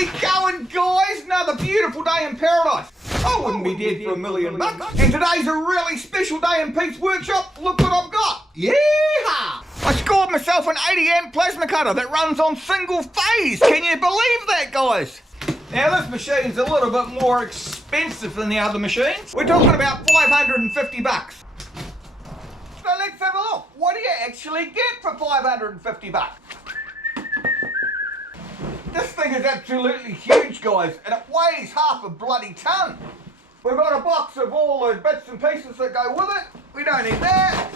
we going, guys? Another beautiful day in paradise. I wouldn't be dead for $1 million. And today's a really special day in Pete's workshop. Look what I've got. Yeehaw! I scored myself an 80 amp plasma cutter that runs on single phase. Can you believe that, guys? Now this machine's a little bit more expensive than the other machines. We're talking about $550. So let's have a look. What do you actually get for $550? This thing is absolutely huge, guys, and it weighs half a bloody ton. We've got a box of all those bits and pieces that go with it. We don't need that.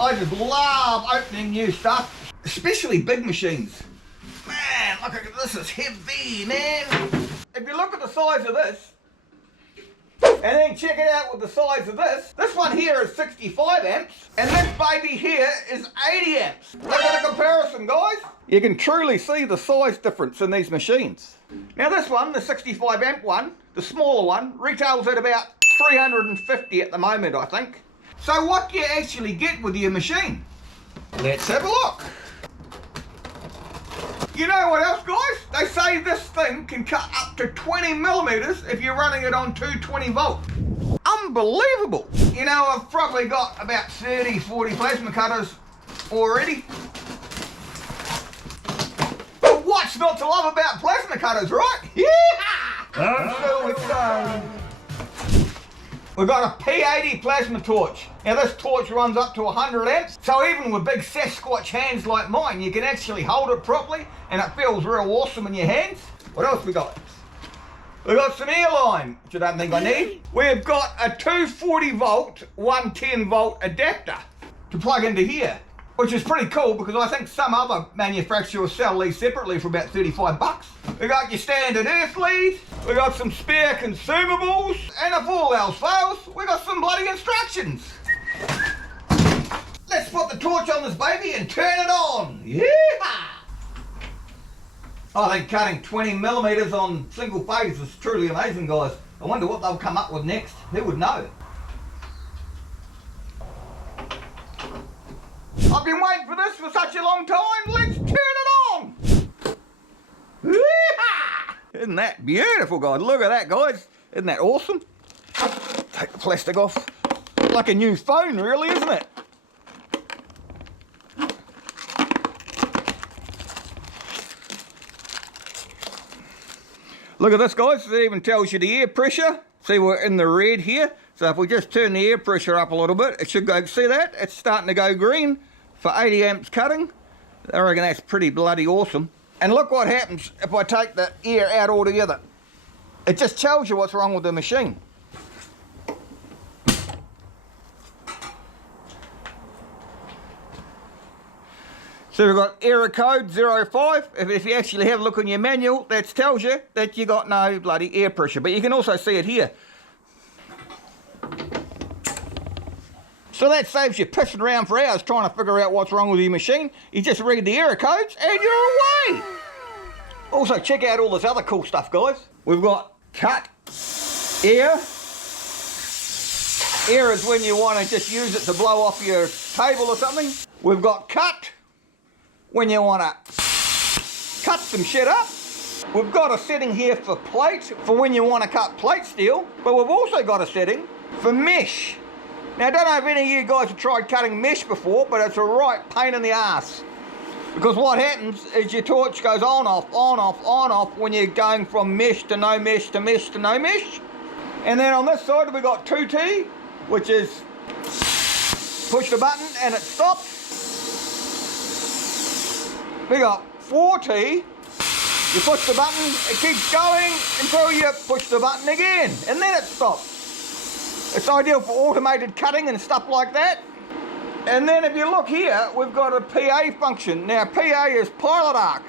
I just love opening new stuff, especially big machines. Man, look at this, is heavy, man. If you look at the size of this, and then check it out with the size of this one here is 65 amps, and this baby here is 80 amps. Look at the comparison, guys. You can truly see the size difference in these machines. Now this one, the 65 amp one, the smaller one, retails at about $350 at the moment, I think. So what do you actually get with your machine? Let's have a look. You know what else, guys? They say this thing can cut up to 20 millimeters if you're running it on 220 volt. Unbelievable. You know, I've probably got about 30, 40 plasma cutters already. But what's not to love about plasma cutters, right? Yeah! So exciting. We've got a P80 plasma torch. Now this torch runs up to 100 amps, so even with big Sasquatch hands like mine, you can actually hold it properly and it feels real awesome in your hands. What else we got? We've got some air line, which I don't think I need. We've got a 240 volt, 110 volt adapter to plug into here, which is pretty cool because I think some other manufacturers sell these separately for about 35 bucks. We got your standard earth lead, we got some spare consumables, and if all else fails, we got some bloody instructions. Let's put the torch on this baby and turn it on. Yeehaw! I think cutting 20 millimeters on single phase is truly amazing, guys. I wonder what they'll come up with next. Who would know? I've been waiting for this for such a long time. Let's turn it on. Isn't that beautiful, guys? Look at that, guys. Isn't that awesome? Take the plastic off. Like a new phone, really, isn't it? Look at this, guys. It even tells you the air pressure. See, we're in the red here. So if we just turn the air pressure up a little bit, it should go, see that? It's starting to go green for 80 amps cutting. I reckon that's pretty bloody awesome. And look what happens if I take the air out altogether. It just tells you what's wrong with the machine. So we've got error code 05. If you actually have a look on your manual, that tells you that you got no bloody air pressure. But you can also see it here. So that saves you pissing around for hours trying to figure out what's wrong with your machine. You just read the error codes and you're away. Also, check out all this other cool stuff, guys. We've got cut, air. Air is when you want to just use it to blow off your table or something. We've got cut, when you want to cut some shit up. We've got a setting here for plate, for when you want to cut plate steel, but we've also got a setting for mesh. Now I don't know if any of you guys have tried cutting mesh before, but it's a right pain in the ass. Because what happens is your torch goes on off, on off, on off when you're going from mesh to no mesh to mesh to no mesh. And then on this side we've got 2T, which is push the button and it stops. We got 4T, you push the button, it keeps going until you push the button again, and then it stops. It's ideal for automated cutting and stuff like that. And then if you look here, we've got a PA function. Now PA is pilot arc.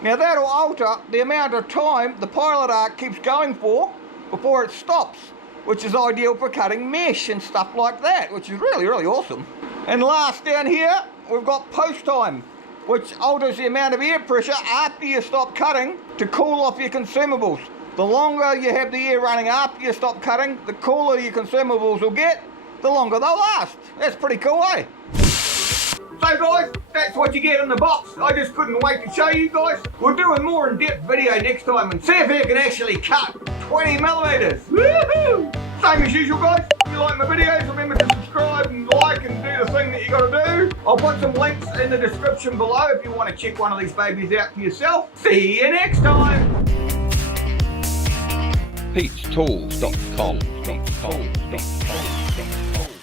Now that'll alter the amount of time the pilot arc keeps going for before it stops, which is ideal for cutting mesh and stuff like that, which is really, really awesome. And last down here, we've got post time, which alters the amount of air pressure after you stop cutting to cool off your consumables. The longer you have the air running after you stop cutting, the cooler your consumables will get, the longer they'll last. That's pretty cool, eh? So guys, that's what you get in the box. I just couldn't wait to show you guys. We'll do a more in-depth video next time and see if you can actually cut 20 millimeters. Woohoo! Same as usual guys, if you like my videos, remember to subscribe and like and do the thing that you gotta do. I'll put some links in the description below if you want to check one of these babies out for yourself. See you next time. Pete'sTools.com.